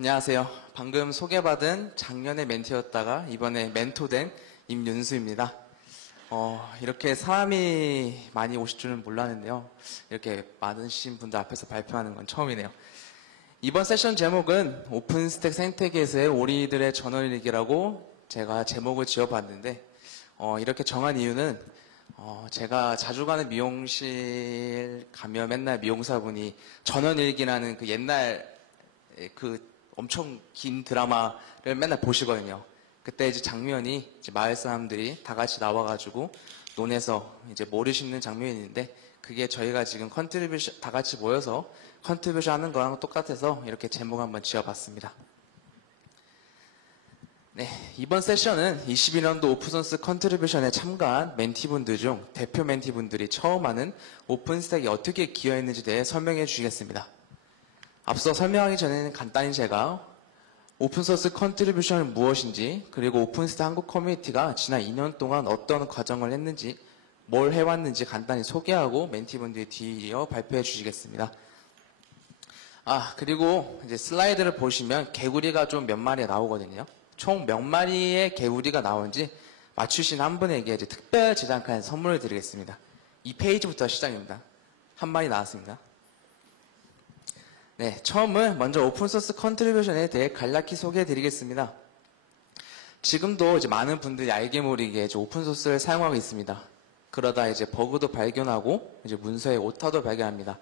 안녕하세요. 방금 소개받은 작년의 멘티였다가 이번에 멘토된 임윤수입니다. 이렇게 사람이 많이 오실 줄은 몰랐는데요. 이렇게 많으신 분들 앞에서 발표하는 건 처음이네요. 이번 세션 제목은 오픈스택 생태계에서의 오리들의 전원일기라고 제가 제목을 지어봤는데 이렇게 정한 이유는 제가 자주 가는 미용실 가면 맨날 미용사분이 전원일기라는 그 옛날 그 엄청 긴 드라마를 맨날 보시거든요. 그때 이제 장면이 이제 마을 사람들이 다 같이 나와가지고 논에서 이제 모를 심는 장면이 있는데 그게 저희가 지금 컨트리뷰션 다 같이 모여서 컨트리뷰션 하는 거랑 똑같아서 이렇게 제목 한번 지어봤습니다. 네, 이번 세션은 21년도 오픈소스 컨트리뷰션에 참가한 멘티분들 중 대표 멘티분들이 처음 하는 오픈스택이 어떻게 기여했는지에 대해 설명해 주시겠습니다. 앞서 설명하기 전에는 간단히 제가 오픈소스 컨트리뷰션은 무엇인지 그리고 오픈스택 한국 커뮤니티가 지난 2년 동안 어떤 과정을 했는지 뭘 해왔는지 간단히 소개하고 멘티분들이 뒤이어 발표해 주시겠습니다. 그리고 이제 슬라이드를 보시면 개구리가 좀 몇 마리 나오거든요. 총 몇 마리의 개구리가 나온지 맞추신 한 분에게 이제 특별 제작한 선물을 드리겠습니다. 이 페이지부터 시작입니다. 한 마리 나왔습니다. 네, 처음은 먼저 오픈소스 컨트리뷰션에 대해 간략히 소개해 드리겠습니다. 지금도 이제 많은 분들이 알게 모르게 이제 오픈소스를 사용하고 있습니다. 그러다 이제 버그도 발견하고 이제 문서에 오타도 발견합니다.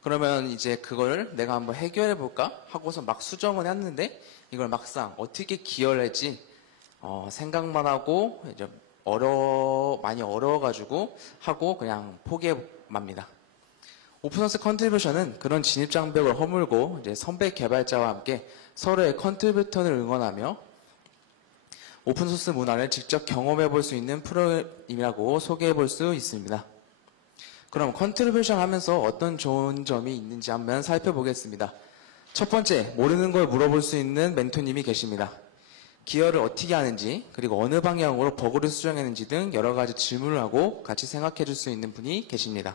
그러면 이제 그걸 내가 한번 해결해 볼까 하고서 막 수정을 했는데 이걸 막상 어떻게 기여를 할지 생각만 하고 이제 많이 어려워가지고 하고 그냥 포기해 맙니다. 오픈소스 컨트리뷰션은 그런 진입장벽을 허물고 이제 선배 개발자와 함께 서로의 컨트리뷰턴을 응원하며 오픈소스 문화를 직접 경험해 볼 수 있는 프로그램이라고 소개해 볼 수 있습니다. 그럼 컨트리뷰션 하면서 어떤 좋은 점이 있는지 한번 살펴보겠습니다. 첫 번째, 모르는 걸 물어볼 수 있는 멘토님이 계십니다. 기여를 어떻게 하는지, 그리고 어느 방향으로 버그를 수정했는지 등 여러 가지 질문을 하고 같이 생각해 줄 수 있는 분이 계십니다.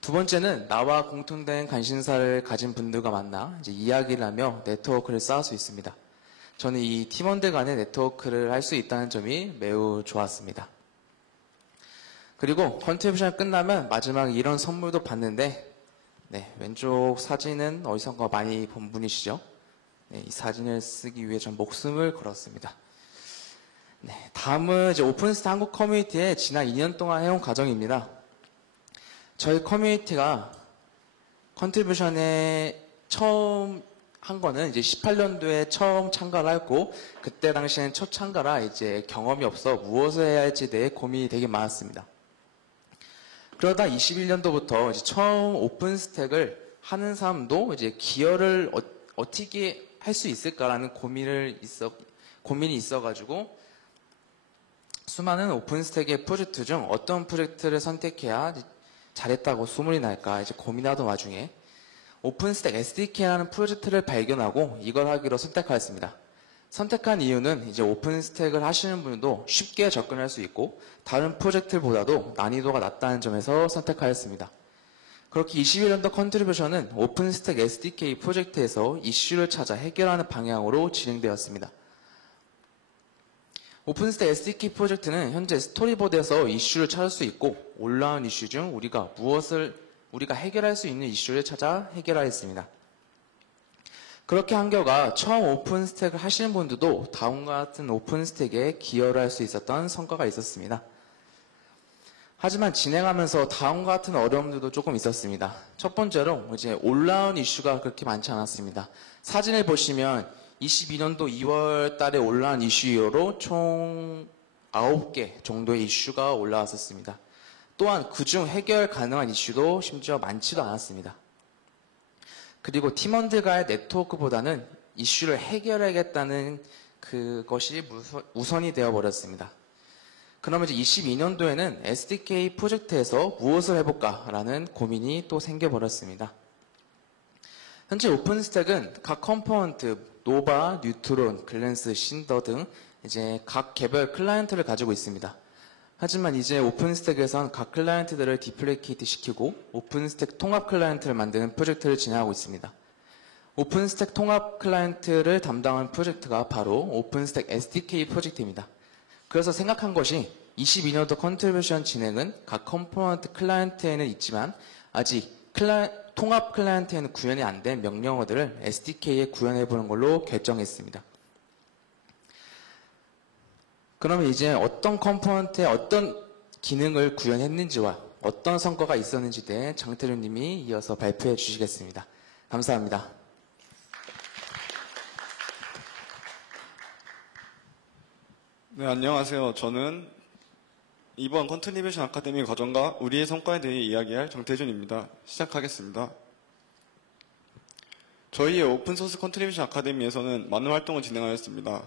두 번째는 나와 공통된 관심사를 가진 분들과 만나 이제 이야기를 하며 네트워크를 쌓을 수 있습니다. 저는 이 팀원들 간의 네트워크를 할 수 있다는 점이 매우 좋았습니다. 그리고 컨트리뷰션 끝나면 마지막에 이런 선물도 받는데 네, 왼쪽 사진은 어디선가 많이 본 분이시죠? 네, 이 사진을 쓰기 위해 전 목숨을 걸었습니다. 네, 다음은 이제 오픈스택 한국 커뮤니티의 지난 2년 동안 해온 과정입니다. 저희 커뮤니티가 컨트리뷰션에 처음 한 거는 이제 18년도에 처음 참가를 했고 그때 당시에는 첫 참가라 이제 경험이 없어 무엇을 해야 할지에 대해 고민이 되게 많았습니다. 그러다 21년도부터 이제 처음 오픈스택을 하는 사람도 이제 기여를 어떻게 할 수 있을까라는 고민이 있어가지고 수많은 오픈스택의 프로젝트 중 어떤 프로젝트를 선택해야 잘했다고 소문이 날까 이제 고민하던 와중에 오픈스택 SDK라는 프로젝트를 발견하고 이걸 하기로 선택하였습니다. 선택한 이유는 이제 오픈스택을 하시는 분도 쉽게 접근할 수 있고 다른 프로젝트보다도 난이도가 낮다는 점에서 선택하였습니다. 그렇게 21년도 컨트리뷰션은 오픈스택 SDK 프로젝트에서 이슈를 찾아 해결하는 방향으로 진행되었습니다. 오픈스택 SDK 프로젝트는 현재 스토리보드에서 이슈를 찾을 수 있고 올라온 이슈 중 우리가 해결할 수 있는 이슈를 찾아 해결하였습니다. 그렇게 한 결과 처음 오픈스택을 하시는 분들도 다음과 같은 오픈스택에 기여를 할 수 있었던 성과가 있었습니다. 하지만 진행하면서 다음과 같은 어려움들도 조금 있었습니다. 첫 번째로 이제 올라온 이슈가 그렇게 많지 않았습니다. 사진을 보시면 22년도 2월 달에 올라온 이슈로 총 9개 정도의 이슈가 올라왔었습니다. 또한 그중 해결 가능한 이슈도 심지어 많지도 않았습니다. 그리고 팀원들과의 네트워크보다는 이슈를 해결하겠다는 그것이 우선이 되어버렸습니다. 그러면 이제 22년도에는 SDK 프로젝트에서 무엇을 해볼까라는 고민이 또 생겨버렸습니다. 현재 오픈스택은 각 컴포넌트, 노바, 뉴트론, 글랜스, 신더 등 이제 각 개별 클라이언트를 가지고 있습니다. 하지만 이제 오픈스택에선 각 클라이언트들을 디플리케이트 시키고 오픈스택 통합 클라이언트를 만드는 프로젝트를 진행하고 있습니다. 오픈스택 통합 클라이언트를 담당한 프로젝트가 바로 오픈스택 SDK 프로젝트입니다. 그래서 생각한 것이 22년도 컨트리뷰션 진행은 각 컴포넌트 클라이언트에는 있지만 아직 통합 클라이언트에는 구현이 안 된 명령어들을 SDK에 구현해보는 걸로 결정했습니다. 그러면 이제 어떤 컴포넌트에 어떤 기능을 구현했는지와 어떤 성과가 있었는지에 대해 장태준 님이 이어서 발표해 주시겠습니다. 감사합니다. 네, 안녕하세요. 저는 이번 컨트리뷰션 아카데미 과정과 우리의 성과에 대해 이야기할 정태준입니다. 시작하겠습니다. 저희의 오픈소스 컨트리뷰션 아카데미에서는 많은 활동을 진행하였습니다.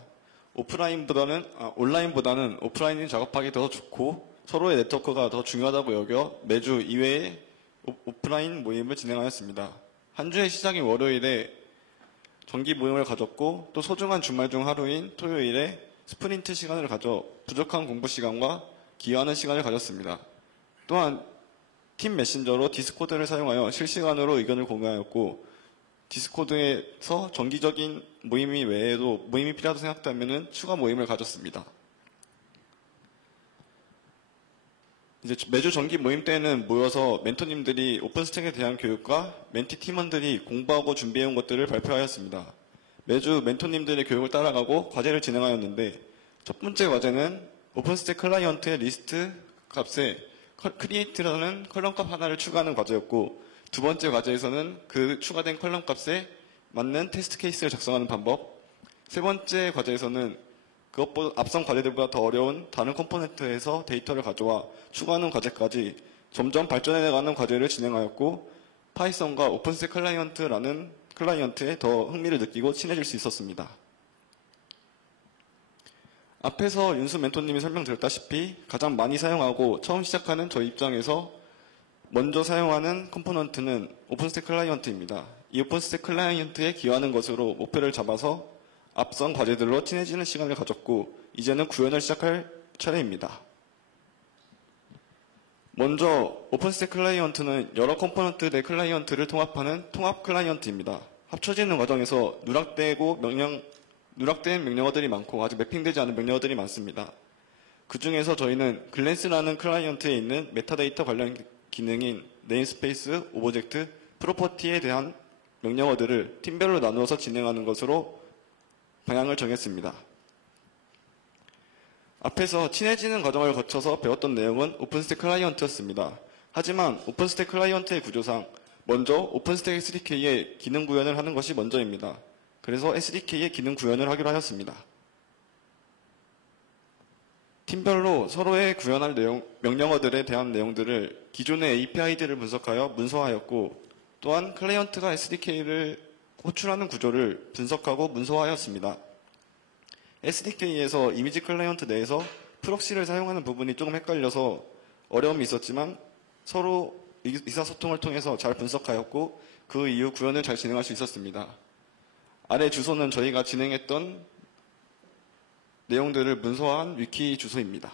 온라인보다는 오프라인이 작업하기 더 좋고 서로의 네트워크가 더 중요하다고 여겨 매주 2회의 오프라인 모임을 진행하였습니다. 한 주의 시작인 월요일에 정기 모임을 가졌고 또 소중한 주말 중 하루인 토요일에 스프린트 시간을 가져 부족한 공부 시간과 기여하는 시간을 가졌습니다. 또한 팀 메신저로 디스코드를 사용하여 실시간으로 의견을 공유하였고 디스코드에서 정기적인 모임이 외에도 모임이 필요하다고 생각되면 추가 모임을 가졌습니다. 이제 매주 정기 모임 때에는 모여서 멘토님들이 오픈스택에 대한 교육과 멘티 팀원들이 공부하고 준비해온 것들을 발표하였습니다. 매주 멘토님들의 교육을 따라가고 과제를 진행하였는데 첫 번째 과제는 오픈스택 클라이언트의 리스트 값에 크리에이트라는 컬럼 값 하나를 추가하는 과제였고 두 번째 과제에서는 그 추가된 컬럼 값에 맞는 테스트 케이스를 작성하는 방법, 세 번째 과제에서는 그것보다 앞선 과제들보다 더 어려운 다른 컴포넌트에서 데이터를 가져와 추가하는 과제까지 점점 발전해가는 과제를 진행하였고 파이썬과 오픈스택 클라이언트라는 클라이언트에 더 흥미를 느끼고 친해질 수 있었습니다. 앞에서 윤수 멘토님이 설명드렸다시피 가장 많이 사용하고 처음 시작하는 저희 입장에서 먼저 사용하는 컴포넌트는 오픈스택 클라이언트입니다. 이 오픈스택 클라이언트에 기여하는 것으로 목표를 잡아서 앞선 과제들로 친해지는 시간을 가졌고 이제는 구현을 시작할 차례입니다. 먼저 오픈스택 클라이언트는 여러 컴포넌트의 클라이언트를 통합하는 통합 클라이언트입니다. 합쳐지는 과정에서 누락된 명령어들이 많고 아직 매핑되지 않은 명령어들이 많습니다. 그 중에서 저희는 글랜스라는 클라이언트에 있는 메타데이터 관련 기능인 네임스페이스, 오브젝트, 프로퍼티에 대한 명령어들을 팀별로 나누어서 진행하는 것으로 방향을 정했습니다. 앞에서 친해지는 과정을 거쳐서 배웠던 내용은 오픈스택 클라이언트였습니다. 하지만 오픈스택 클라이언트의 구조상 먼저 오픈스택 SDK의 기능 구현을 하는 것이 먼저입니다. 그래서 SDK의 기능 구현을 하기로 하였습니다. 팀별로 서로의 구현할 명령어들에 대한 내용들을 기존의 API들을 분석하여 문서화하였고 또한 클라이언트가 SDK를 호출하는 구조를 분석하고 문서화하였습니다. SDK에서 이미지 클라이언트 내에서 프록시를 사용하는 부분이 조금 헷갈려서 어려움이 있었지만 서로 의사소통을 통해서 잘 분석하였고 그 이후 구현을 잘 진행할 수 있었습니다. 아래 주소는 저희가 진행했던 내용들을 문서화한 위키 주소입니다.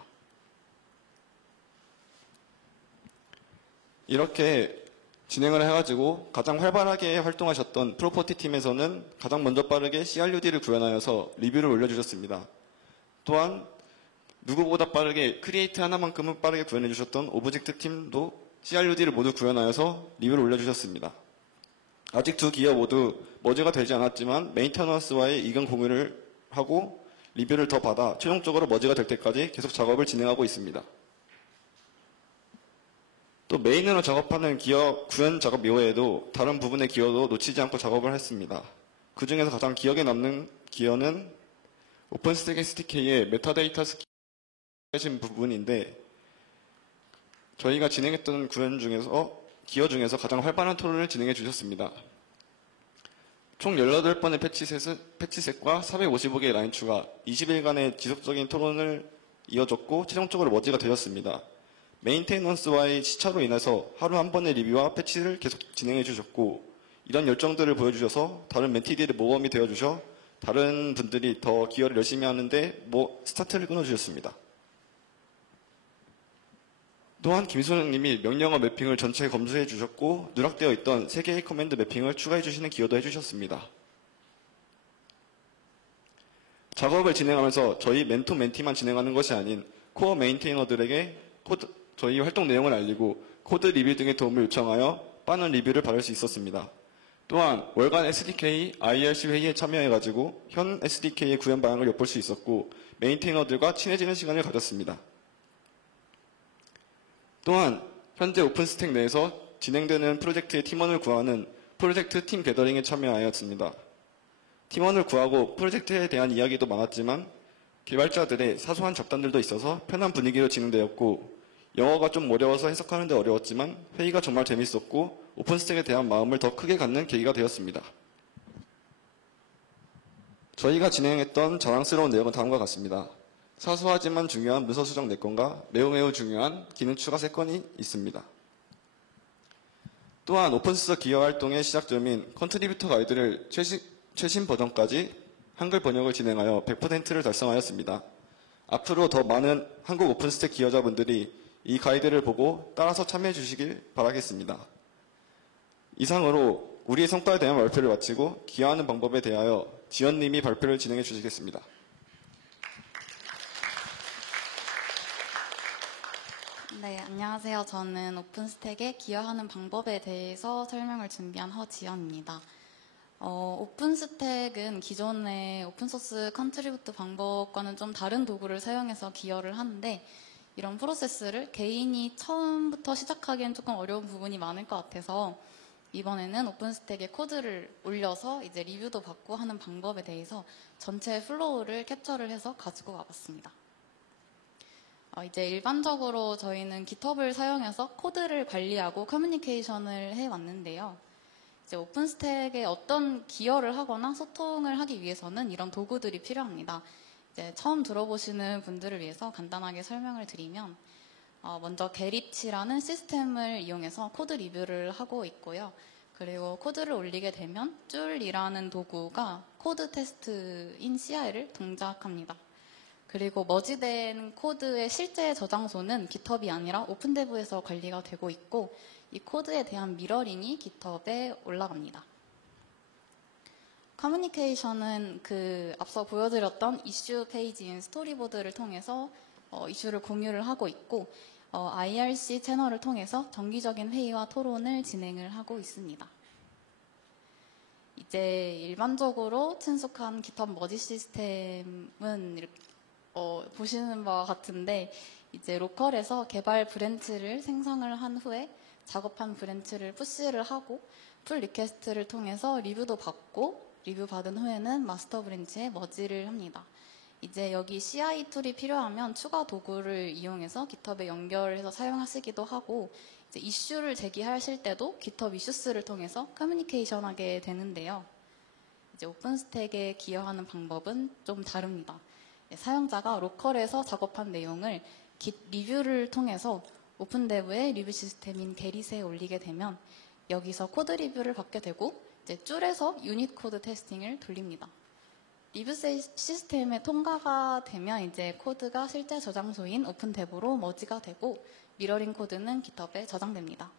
이렇게 진행을 해가지고 가장 활발하게 활동하셨던 프로퍼티 팀에서는 가장 먼저 빠르게 CRUD를 구현하여서 리뷰를 올려주셨습니다. 또한 누구보다 빠르게 크리에이트 하나만큼은 빠르게 구현해주셨던 오브젝트 팀도 CRUD를 모두 구현하여서 리뷰를 올려주셨습니다. 아직 두 기업 모두 머지가 되지 않았지만 메인터넌스와의 의견 공유를 하고 리뷰를 더 받아 최종적으로 머지가 될 때까지 계속 작업을 진행하고 있습니다. 또 메인으로 작업하는 기어 구현 작업 이외에도 다른 부분의 기어도 놓치지 않고 작업을 했습니다. 그 중에서 가장 기억에 남는 기어는 오픈스택 SDK의 메타데이터 스키신 부분인데 저희가 진행했던 기어 중에서 가장 활발한 토론을 진행해 주셨습니다. 총 18번의 패치셋과 455개의 라인 추가, 20일간의 지속적인 토론을 이어졌고 최종적으로 머지가 되었습니다. 메인테너런스와의 시차로 인해서 하루 한 번의 리뷰와 패치를 계속 진행해 주셨고 이런 열정들을 보여주셔서 다른 멘티들의 모범이 되어주셔 다른 분들이 더 기여를 열심히 하는데 스타트를 끊어주셨습니다. 또한 김소영님이 명령어 매핑을 전체 검수해 주셨고 누락되어 있던 3개의 커맨드 매핑을 추가해 주시는 기여도 해주셨습니다. 작업을 진행하면서 저희 멘토 멘티만 진행하는 것이 아닌 코어 메인테이너들에게 저희 활동 내용을 알리고 코드 리뷰 등의 도움을 요청하여 빠른 리뷰를 받을 수 있었습니다. 또한 월간 SDK IRC 회의에 참여해가지고 현 SDK의 구현 방향을 엿볼 수 있었고 메인테이너들과 친해지는 시간을 가졌습니다. 또한 현재 오픈스택 내에서 진행되는 프로젝트의 팀원을 구하는 프로젝트 팀 게더링에 참여하였습니다. 팀원을 구하고 프로젝트에 대한 이야기도 많았지만 개발자들의 사소한 잡담들도 있어서 편한 분위기로 진행되었고 영어가 좀 어려워서 해석하는 데 어려웠지만 회의가 정말 재밌었고 오픈스택에 대한 마음을 더 크게 갖는 계기가 되었습니다. 저희가 진행했던 자랑스러운 내용은 다음과 같습니다. 사소하지만 중요한 문서 수정 4건과 매우 중요한 기능 추가 3건이 있습니다. 또한 오픈소스 기여 활동의 시작점인 컨트리뷰터 가이드를 최신 버전까지 한글 번역을 진행하여 100%를 달성하였습니다. 앞으로 더 많은 한국 오픈스택 기여자분들이 이 가이드를 보고 따라서 참여해 주시길 바라겠습니다. 이상으로 우리의 성과에 대한 발표를 마치고 기여하는 방법에 대하여 지연님이 발표를 진행해 주시겠습니다. 네, 안녕하세요. 저는 오픈스택에 기여하는 방법에 대해서 설명을 준비한 허지연입니다. 오픈스택은 기존의 오픈소스 컨트리뷰트 방법과는 좀 다른 도구를 사용해서 기여를 하는데 이런 프로세스를 개인이 처음부터 시작하기엔 조금 어려운 부분이 많을 것 같아서 이번에는 오픈스택에 코드를 올려서 이제 리뷰도 받고 하는 방법에 대해서 전체 플로우를 캡처를 해서 가지고 와봤습니다. 이제 일반적으로 저희는 GitHub을 사용해서 코드를 관리하고 커뮤니케이션을 해왔는데요. 이제 오픈스택에 어떤 기여를 하거나 소통을 하기 위해서는 이런 도구들이 필요합니다. 이제 처음 들어보시는 분들을 위해서 간단하게 설명을 드리면 먼저 게리치라는 시스템을 이용해서 코드 리뷰를 하고 있고요. 그리고 코드를 올리게 되면 줄이라는 도구가 코드 테스트인 CI를 동작합니다. 그리고 머지된 코드의 실제 저장소는 GitHub이 아니라 오픈데브에서 관리가 되고 있고 이 코드에 대한 미러링이 GitHub에 올라갑니다. 커뮤니케이션은 앞서 보여드렸던 이슈 페이지인 스토리보드를 통해서 이슈를 공유를 하고 있고 IRC 채널을 통해서 정기적인 회의와 토론을 진행을 하고 있습니다. 이제 일반적으로 친숙한 GitHub 머지 시스템은 이렇게 보시는 바와 같은데 이제 로컬에서 개발 브랜치를 생성을 한 후에 작업한 브랜치를 푸시를 하고 풀 리퀘스트를 통해서 리뷰도 받고 리뷰 받은 후에는 마스터 브랜치에 머지를 합니다. 이제 여기 CI 툴이 필요하면 추가 도구를 이용해서 GitHub에 연결해서 사용하시기도 하고 이제 이슈를 제기하실 때도 GitHub 이슈스를 통해서 커뮤니케이션 하게 되는데요. 이제 오픈스택에 기여하는 방법은 좀 다릅니다. 사용자가 로컬에서 작업한 내용을 Git 리뷰를 통해서 오픈데브의 리뷰 시스템인 게릿에 올리게 되면 여기서 코드 리뷰를 받게 되고 이제 줄에서 유닛 코드 테스팅을 돌립니다. 리뷰 시스템에 통과가 되면 이제 코드가 실제 저장소인 오픈데브로 머지가 되고 미러링 코드는 GitHub에 저장됩니다.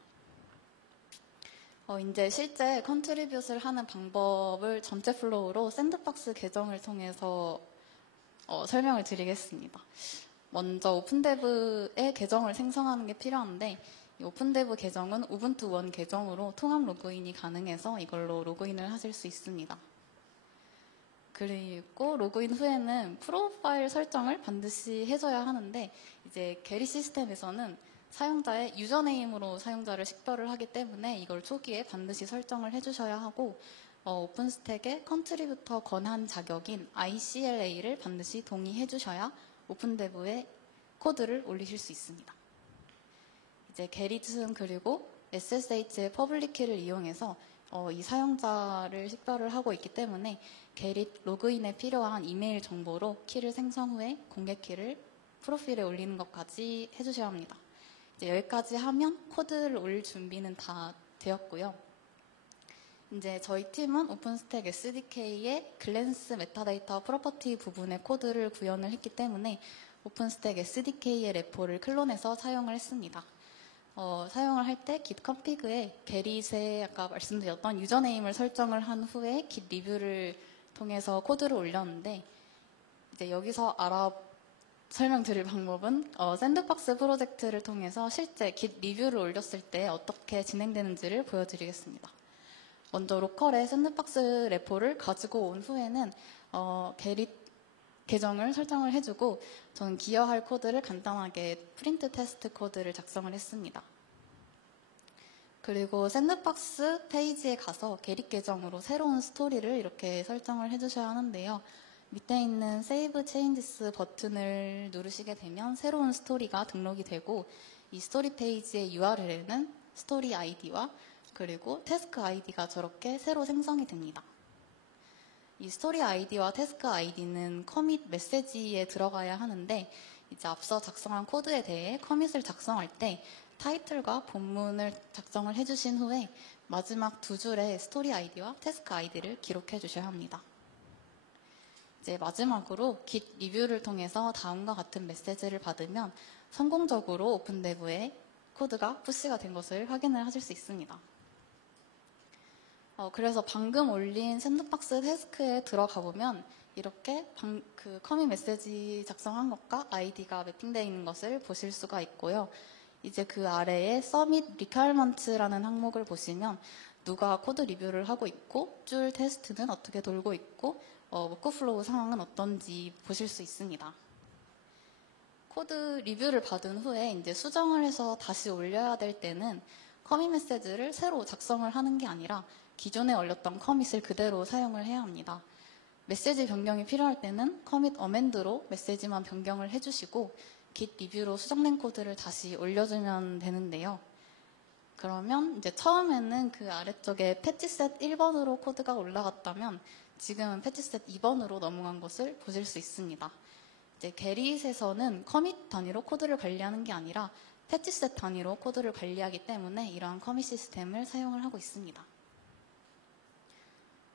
이제 실제 컨트리뷰트를 하는 방법을 전체 플로우로 샌드박스 계정을 통해서 설명을 드리겠습니다. 먼저 오픈데브의 계정을 생성하는 게 필요한데 이 오픈데브 계정은 우분투 원 계정으로 통합 로그인이 가능해서 이걸로 로그인을 하실 수 있습니다. 그리고 로그인 후에는 프로파일 설정을 반드시 해줘야 하는데 이제 게리 시스템에서는 사용자의 유저네임으로 사용자를 식별을 하기 때문에 이걸 초기에 반드시 설정을 해주셔야 하고 오픈스택의 컨트리뷰터 권한 자격인 ICLA를 반드시 동의해 주셔야 오픈데브에 코드를 올리실 수 있습니다. 이제 게릿은 그리고 SSH의 퍼블릭 키를 이용해서 이 사용자를 식별을 하고 있기 때문에 게릿 로그인에 필요한 이메일 정보로 키를 생성 후에 공개 키를 프로필에 올리는 것까지 해주셔야 합니다. 이제 여기까지 하면 코드를 올릴 준비는 다 되었고요. 이제 저희 팀은 오픈스택 SDK의 글랜스 메타데이터 프로퍼티 부분의 코드를 구현을 했기 때문에 오픈스택 SDK의 레포를 클론해서 사용을 했습니다. 사용을 할 때 git config에 게릿에 아까 말씀드렸던 유저네임을 설정을 한 후에 git 리뷰를 통해서 코드를 올렸는데, 이제 여기서 설명드릴 방법은 샌드박스 프로젝트를 통해서 실제 git 리뷰를 올렸을 때 어떻게 진행되는지를 보여드리겠습니다. 먼저 로컬에 샌드박스 레포를 가지고 온 후에는 게릿 계정을 설정을 해주고, 저는 기여할 코드를 간단하게 프린트 테스트 코드를 작성을 했습니다. 그리고 샌드박스 페이지에 가서 게릿 계정으로 새로운 스토리를 이렇게 설정을 해주셔야 하는데요. 밑에 있는 Save Changes 버튼을 누르시게 되면 새로운 스토리가 등록이 되고, 이 스토리 페이지의 URL에는 스토리 아이디와 그리고 태스크 아이디가 저렇게 새로 생성이 됩니다. 이 스토리 아이디와 태스크 아이디는 커밋 메시지에 들어가야 하는데, 이제 앞서 작성한 코드에 대해 커밋을 작성할 때 타이틀과 본문을 작성을 해주신 후에 마지막 두 줄의 스토리 아이디와 태스크 아이디를 기록해 주셔야 합니다. 이제 마지막으로 git 리뷰를 통해서 다음과 같은 메시지를 받으면 성공적으로 오픈데브에 코드가 푸시가 된 것을 확인을 하실 수 있습니다. 그래서 방금 올린 샌드박스 태스크에 들어가 보면 이렇게 그 커밋 메시지 작성한 것과 아이디가 매핑되어 있는 것을 보실 수가 있고요. 이제 그 아래에 Submit Requirements라는 항목을 보시면 누가 코드 리뷰를 하고 있고 줄 테스트는 어떻게 돌고 있고 워크플로우 상황은 어떤지 보실 수 있습니다. 코드 리뷰를 받은 후에 이제 수정을 해서 다시 올려야 될 때는 커밋 메시지를 새로 작성을 하는 게 아니라 기존에 올렸던 커밋을 그대로 사용을 해야 합니다. 메시지 변경이 필요할 때는 커밋 어멘드로 메시지만 변경을 해주시고 git 리뷰로 수정된 코드를 다시 올려주면 되는데요. 그러면 이제 처음에는 그 아래쪽에 패치셋 1번으로 코드가 올라갔다면 지금은 패치셋 2번으로 넘어간 것을 보실 수 있습니다. 이제 게릿에서는 커밋 단위로 코드를 관리하는 게 아니라 패치셋 단위로 코드를 관리하기 때문에 이러한 커밋 시스템을 사용을 하고 있습니다.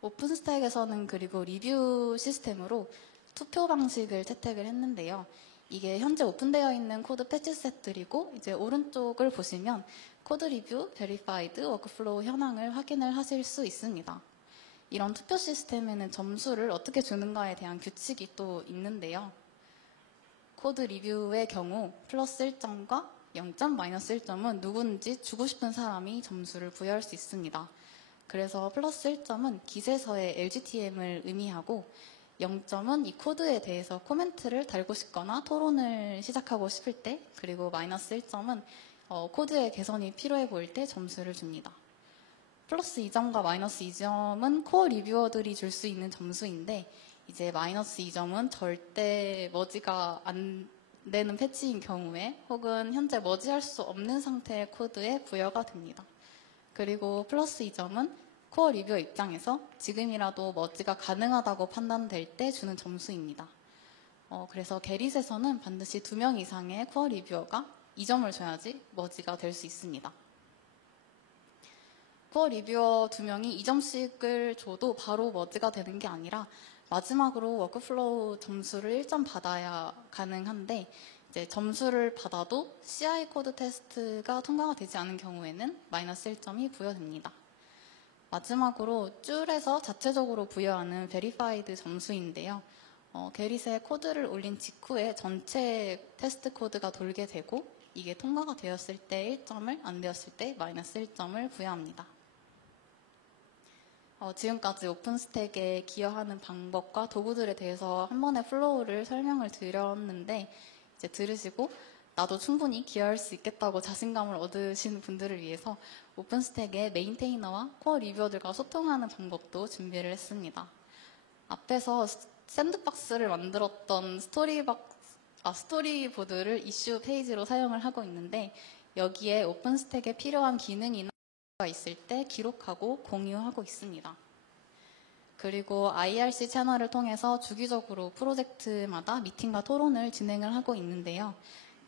오픈스택에서는 그리고 리뷰 시스템으로 투표 방식을 채택을 했는데요. 이게 현재 오픈되어 있는 코드 패치셋들이고, 이제 오른쪽을 보시면 코드 리뷰, 베리파이드, 워크플로우 현황을 확인을 하실 수 있습니다. 이런 투표 시스템에는 점수를 어떻게 주는가에 대한 규칙이 또 있는데요. 코드 리뷰의 경우 플러스 1점과 0점, 마이너스 1점은 누군지 주고 싶은 사람이 점수를 부여할 수 있습니다. 그래서 플러스 1점은 기세서의 LGTM을 의미하고 0점은 이 코드에 대해서 코멘트를 달고 싶거나 토론을 시작하고 싶을 때, 그리고 마이너스 1점은 코드의 개선이 필요해 보일 때 점수를 줍니다. 플러스 2점과 마이너스 2점은 코어 리뷰어들이 줄 수 있는 점수인데, 이제 마이너스 2점은 절대 머지가 안 되는 패치인 경우에 혹은 현재 머지할 수 없는 상태의 코드에 부여가 됩니다. 그리고 플러스 2점은 코어 리뷰어 입장에서 지금이라도 머지가 가능하다고 판단될 때 주는 점수입니다. 그래서 게릿에서는 반드시 2명 이상의 코어 리뷰어가 2점을 줘야지 머지가 될 수 있습니다. 코어 리뷰어 2명이 2점씩을 줘도 바로 머지가 되는 게 아니라 마지막으로 워크플로우 점수를 1점 받아야 가능한데, 이제 점수를 받아도 CI 코드 테스트가 통과가 되지 않은 경우에는 마이너스 1점이 부여됩니다. 마지막으로 줄에서 자체적으로 부여하는 베리파이드 점수인데요. 게릿에 코드를 올린 직후에 전체 테스트 코드가 돌게 되고, 이게 통과가 되었을 때 1점을, 안 되었을 때 마이너스 1점을 부여합니다. 지금까지 오픈스택에 기여하는 방법과 도구들에 대해서 한 번의 플로우를 설명을 드렸는데, 이제 들으시고 나도 충분히 기여할 수 있겠다고 자신감을 얻으신 분들을 위해서 오픈스택의 메인테이너와 코어 리뷰어들과 소통하는 방법도 준비를 했습니다. 앞에서 샌드박스를 만들었던 스토리보드를 이슈 페이지로 사용을 하고 있는데, 여기에 오픈스택에 필요한 기능이나 있을 때 기록하고 공유하고 있습니다. 그리고 IRC 채널을 통해서 주기적으로 프로젝트마다 미팅과 토론을 진행을 하고 있는데요.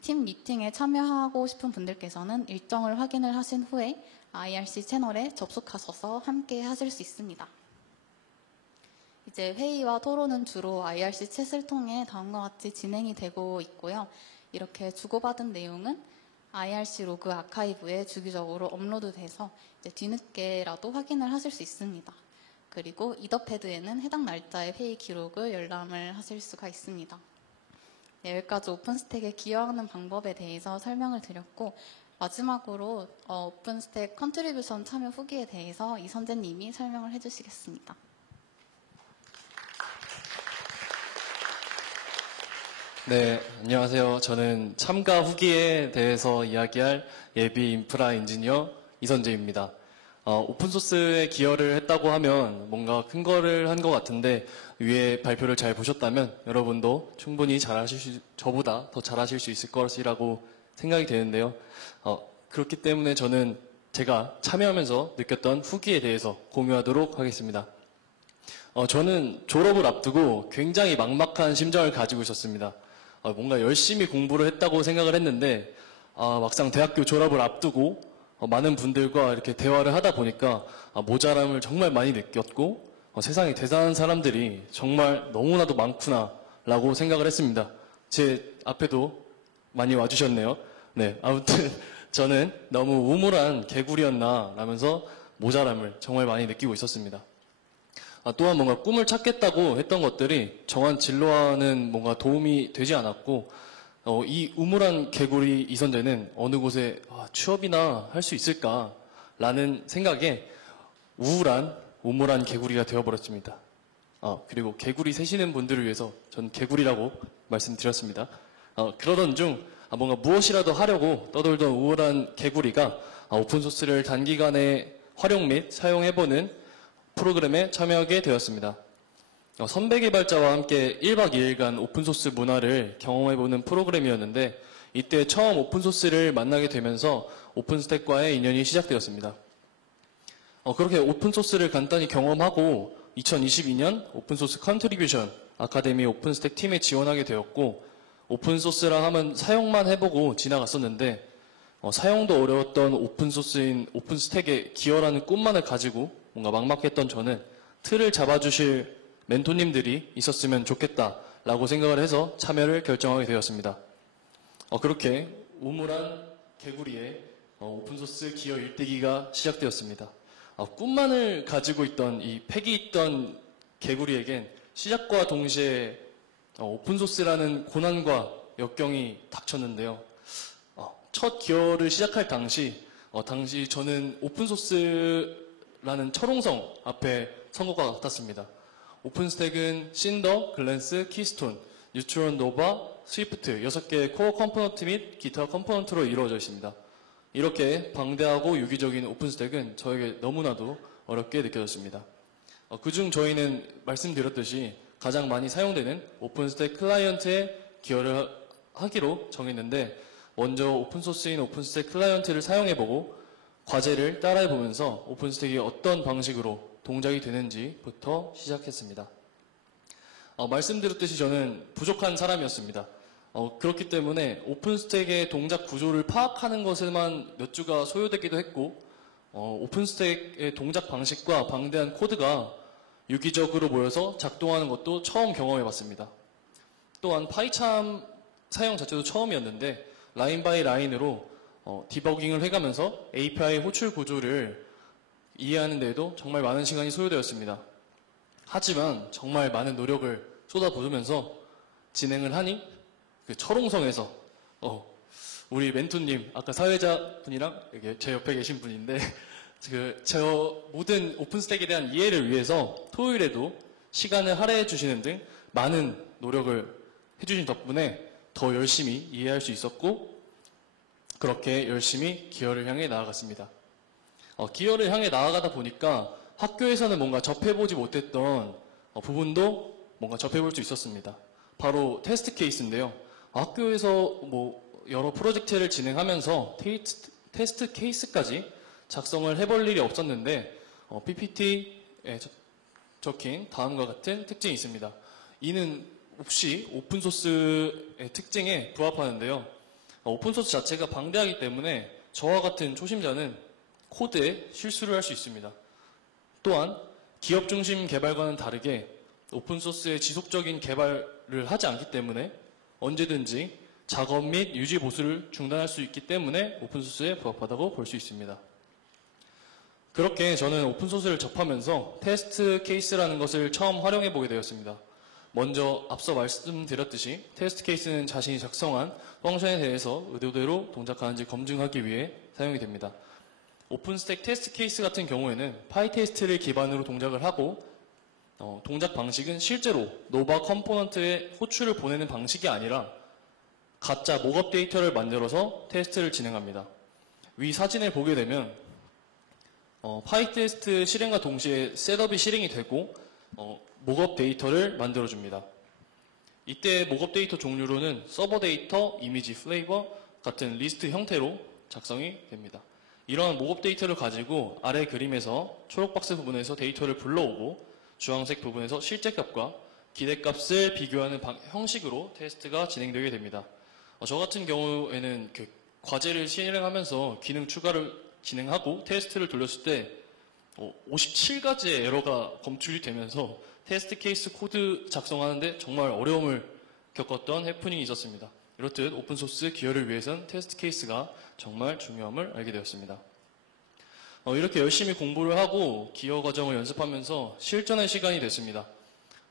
팀 미팅에 참여하고 싶은 분들께서는 일정을 확인을 하신 후에 IRC 채널에 접속하셔서 함께 하실 수 있습니다. 이제 회의와 토론은 주로 IRC 챗을 통해 다음과 같이 진행이 되고 있고요. 이렇게 주고받은 내용은 IRC 로그 아카이브에 주기적으로 업로드돼서 이제 뒤늦게라도 확인을 하실 수 있습니다. 그리고 이더패드에는 해당 날짜의 회의 기록을 열람을 하실 수가 있습니다. 네, 여기까지 오픈스택에 기여하는 방법에 대해서 설명을 드렸고, 마지막으로 오픈스택 컨트리뷰션 참여 후기에 대해서 이선재님이 설명을 해주시겠습니다. 네, 안녕하세요. 저는 참가 후기에 대해서 이야기할 예비 인프라 엔지니어 이선재입니다. 오픈소스에 기여를 했다고 하면 뭔가 큰 거를 한 것 같은데, 위에 발표를 잘 보셨다면 여러분도 충분히 저보다 더 잘하실 수 있을 것이라고 생각이 되는데요. 그렇기 때문에 저는 제가 참여하면서 느꼈던 후기에 대해서 공유하도록 하겠습니다. 저는 졸업을 앞두고 굉장히 막막한 심정을 가지고 있었습니다. 뭔가 열심히 공부를 했다고 생각을 했는데, 막상 대학교 졸업을 앞두고 많은 분들과 이렇게 대화를 하다 보니까 모자람을 정말 많이 느꼈고, 세상에 대단한 사람들이 정말 너무나도 많구나 라고 생각을 했습니다. 제 앞에도 많이 와주셨네요. 네, 아무튼 저는 너무 우물한 개구리였나 라면서 모자람을 정말 많이 느끼고 있었습니다. 또한 뭔가 꿈을 찾겠다고 했던 것들이 정한 진로와는 뭔가 도움이 되지 않았고, 이 우물한 개구리 이선재는 어느 곳에 취업이나 할 수 있을까라는 생각에 우물한 개구리가 되어버렸습니다. 그리고 개구리 세시는 분들을 위해서 전 개구리라고 말씀드렸습니다. 그러던 중 뭔가 무엇이라도 하려고 떠돌던 우울한 개구리가 오픈소스를 단기간에 활용 및 사용해보는 프로그램에 참여하게 되었습니다. 선배 개발자와 함께 1박 2일간 오픈소스 문화를 경험해보는 프로그램이었는데, 이때 처음 오픈소스를 만나게 되면서 오픈스택과의 인연이 시작되었습니다. 그렇게 오픈소스를 간단히 경험하고 2022년 오픈소스 컨트리뷰션 아카데미 오픈스택 팀에 지원하게 되었고, 오픈소스라 하면 사용만 해보고 지나갔었는데, 사용도 어려웠던 오픈소스인 오픈스택에 기여라는 꿈만을 가지고 뭔가 막막했던 저는 틀을 잡아주실 멘토님들이 있었으면 좋겠다라고 생각을 해서 참여를 결정하게 되었습니다. 그렇게 우물한 개구리의 오픈소스 기여 일대기가 시작되었습니다. 꿈만을 가지고 있던 이 패기 있던 개구리에겐 시작과 동시에 오픈소스라는 고난과 역경이 닥쳤는데요. 첫 기여를 시작할 당시 저는 오픈소스라는 철옹성 앞에 선 것과 같았습니다. 오픈스택은 신더, 글랜스, 키스톤, 뉴트론, 노바, 스위프트 6개의 코어 컴포넌트 및 기타 컴포넌트로 이루어져 있습니다. 이렇게 방대하고 유기적인 오픈스택은 저에게 너무나도 어렵게 느껴졌습니다. 그중 저희는 말씀드렸듯이 가장 많이 사용되는 오픈스택 클라이언트에 기여를 하기로 정했는데, 먼저 오픈소스인 오픈스택 클라이언트를 사용해보고 과제를 따라해보면서 오픈스택이 어떤 방식으로 동작이 되는지부터 시작했습니다. 말씀드렸듯이 저는 부족한 사람이었습니다. 그렇기 때문에 오픈스택의 동작 구조를 파악하는 것에만 몇 주가 소요되기도 했고, 오픈스택의 동작 방식과 방대한 코드가 유기적으로 모여서 작동하는 것도 처음 경험해봤습니다. 또한 파이참 사용 자체도 처음이었는데, 라인 바이 라인으로 디버깅을 해가면서 API 호출 구조를 이해하는 데에도 정말 많은 시간이 소요되었습니다. 하지만 정말 많은 노력을 쏟아부으면서 진행을 하니 그 철옹성에서 우리 멘토님, 아까 사회자분이랑 여기 제 옆에 계신 분인데 저 모든 오픈스택에 대한 이해를 위해서 토요일에도 시간을 할애해 주시는 등 많은 노력을 해주신 덕분에 더 열심히 이해할 수 있었고, 그렇게 열심히 기여를 향해 나아갔습니다. 기여를 향해 나아가다 보니까 학교에서는 뭔가 접해보지 못했던 부분도 뭔가 접해볼 수 있었습니다. 바로 테스트 케이스인데요. 학교에서 여러 프로젝트를 진행하면서 테스트 케이스까지 작성을 해볼 일이 없었는데, PPT에 적힌 다음과 같은 특징이 있습니다. 이는 혹시 오픈소스의 특징에 부합하는데요. 오픈소스 자체가 방대하기 때문에 저와 같은 초심자는 코드에 실수를 할 수 있습니다. 또한 기업 중심 개발과는 다르게 오픈소스의 지속적인 개발을 하지 않기 때문에 언제든지 작업 및 유지 보수를 중단할 수 있기 때문에 오픈소스에 부합하다고 볼 수 있습니다. 그렇게 저는 오픈소스를 접하면서 테스트 케이스라는 것을 처음 활용해 보게 되었습니다. 먼저 앞서 말씀드렸듯이 테스트 케이스는 자신이 작성한 펑션에 대해서 의도대로 동작하는지 검증하기 위해 사용이 됩니다. 오픈스택 테스트 케이스 같은 경우에는 파이테스트를 기반으로 동작을 하고 동작 방식은 실제로 노바 컴포넌트에 호출을 보내는 방식이 아니라 가짜 목업 데이터를 만들어서 테스트를 진행합니다. 위 사진을 보게 되면 파이테스트 실행과 동시에 셋업이 실행이 되고 목업 데이터를 만들어줍니다. 이때 목업 데이터 종류로는 서버 데이터, 이미지, 플레이버 같은 리스트 형태로 작성이 됩니다. 이러한 목업 데이터를 가지고 아래 그림에서 초록박스 부분에서 데이터를 불러오고 주황색 부분에서 실제 값과 기대값을 비교하는 형식으로 테스트가 진행되게 됩니다. 저 같은 경우에는 과제를 실행하면서 기능 추가를 진행하고 테스트를 돌렸을 때 57가지의 에러가 검출이 되면서 테스트 케이스 코드 작성하는데 정말 어려움을 겪었던 해프닝이 있었습니다. 이렇듯 오픈소스 기여를 위해선 테스트 케이스가 정말 중요함을 알게 되었습니다. 이렇게 열심히 공부를 하고 기여 과정을 연습하면서 실전의 시간이 됐습니다.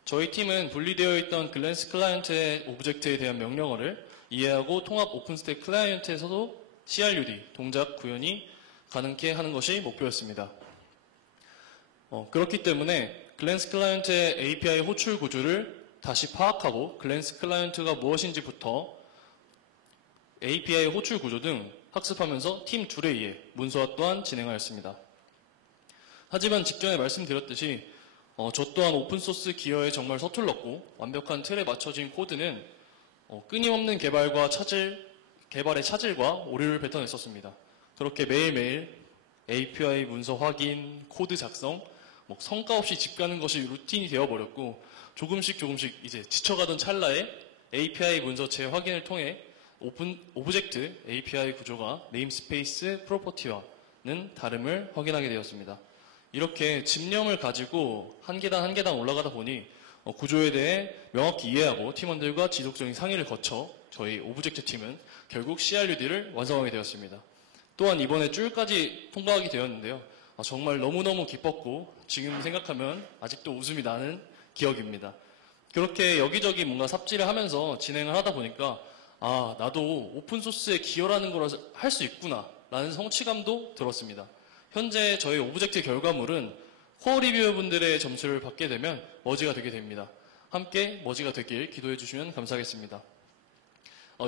저희 팀은 분리되어 있던 글랜스 클라이언트의 오브젝트에 대한 명령어를 이해하고 통합 오픈스택 클라이언트에서도 CRUD, 동작 구현이 가능케 하는 것이 목표였습니다. 그렇기 때문에 글랜스 클라이언트의 API 호출 구조를 다시 파악하고 글랜스 클라이언트가 무엇인지부터 API 호출 구조 등 학습하면서 팀 둘에 의해 문서화 또한 진행하였습니다. 하지만 직전에 말씀드렸듯이 저 또한 오픈소스 기여에 정말 서툴렀고 완벽한 틀에 맞춰진 코드는 끊임없는 개발의 차질과 오류를 뱉어냈었습니다. 그렇게 매일매일 API 문서 확인, 코드 작성, 성과 없이 집 가는 것이 루틴이 되어버렸고 조금씩 이제 지쳐가던 찰나에 API 문서 재확인을 통해 오브젝트 API 구조가 네임스페이스 프로퍼티와는 다름을 확인하게 되었습니다. 이렇게 집념을 가지고 한 계단 한 계단 올라가다 보니 구조에 대해 명확히 이해하고 팀원들과 지속적인 상의를 거쳐 저희 오브젝트 팀은 결국 CRUD를 완성하게 되었습니다. 또한 이번에 줄까지 통과하게 되었는데요. 정말 너무너무 기뻤고 지금 생각하면 아직도 웃음이 나는 기억입니다. 그렇게 여기저기 뭔가 삽질을 하면서 진행을 하다 보니까 나도 오픈소스에 기여라는 걸 할 수 있구나 라는 성취감도 들었습니다. 현재 저희 오브젝트 결과물은 코어 리뷰어분들의 점수를 받게 되면 머지가 되게 됩니다. 함께 머지가 되길 기도해 주시면 감사하겠습니다.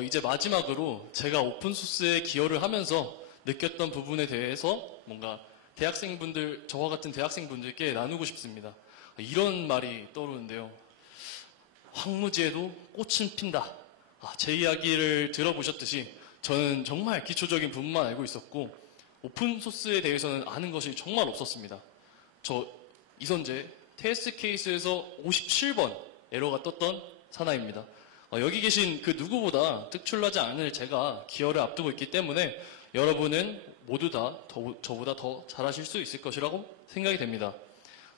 이제 마지막으로 제가 오픈소스에 기여를 하면서 느꼈던 부분에 대해서 뭔가 대학생분들, 저와 같은 대학생분들께 나누고 싶습니다. 이런 말이 떠오르는데요. 황무지에도 꽃은 핀다. 제 이야기를 들어보셨듯이 저는 정말 기초적인 부분만 알고 있었고 오픈소스에 대해서는 아는 것이 정말 없었습니다. 저 이선재 테스트 케이스에서 57번 에러가 떴던 사나이입니다. 여기 계신 그 누구보다 특출나지 않을 제가 기여를 앞두고 있기 때문에 여러분은 모두 다 저보다 더 잘하실 수 있을 것이라고 생각이 됩니다.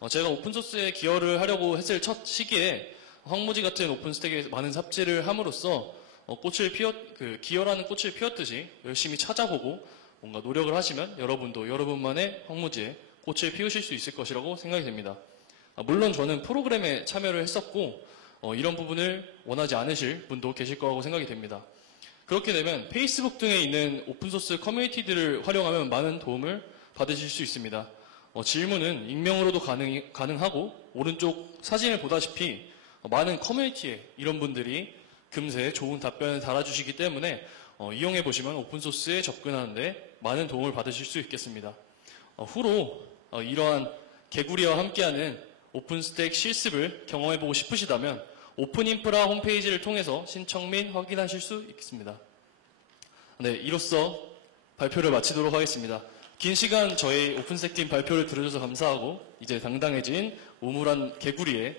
제가 오픈소스에 기여를 하려고 했을 첫 시기에 황무지 같은 오픈스택에 많은 삽질을 함으로써 기여라는 꽃을 피웠듯이 열심히 찾아보고 뭔가 노력을 하시면 여러분도 여러분만의 황무지에 꽃을 피우실 수 있을 것이라고 생각이 됩니다. 물론 저는 프로그램에 참여를 했었고 이런 부분을 원하지 않으실 분도 계실 거라고 생각이 됩니다. 그렇게 되면 페이스북 등에 있는 오픈소스 커뮤니티들을 활용하면 많은 도움을 받으실 수 있습니다. 질문은 익명으로도 가능하고 오른쪽 사진을 보다시피 많은 커뮤니티에 이런 분들이 금세 좋은 답변을 달아주시기 때문에 이용해 보시면 오픈소스에 접근하는데 많은 도움을 받으실 수 있겠습니다. 후로 이러한 개구리와 함께하는 오픈스택 실습을 경험해보고 싶으시다면 오픈인프라 홈페이지를 통해서 신청 및 확인하실 수 있습니다. 네, 이로써 발표를 마치도록 하겠습니다. 긴 시간 저희 오픈스택 팀 발표를 들어줘서 감사하고 이제 당당해진 우물한 개구리의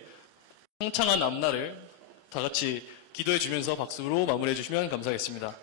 창창한 앞날을 다 같이 기도해 주면서 박수로 마무리해 주시면 감사하겠습니다.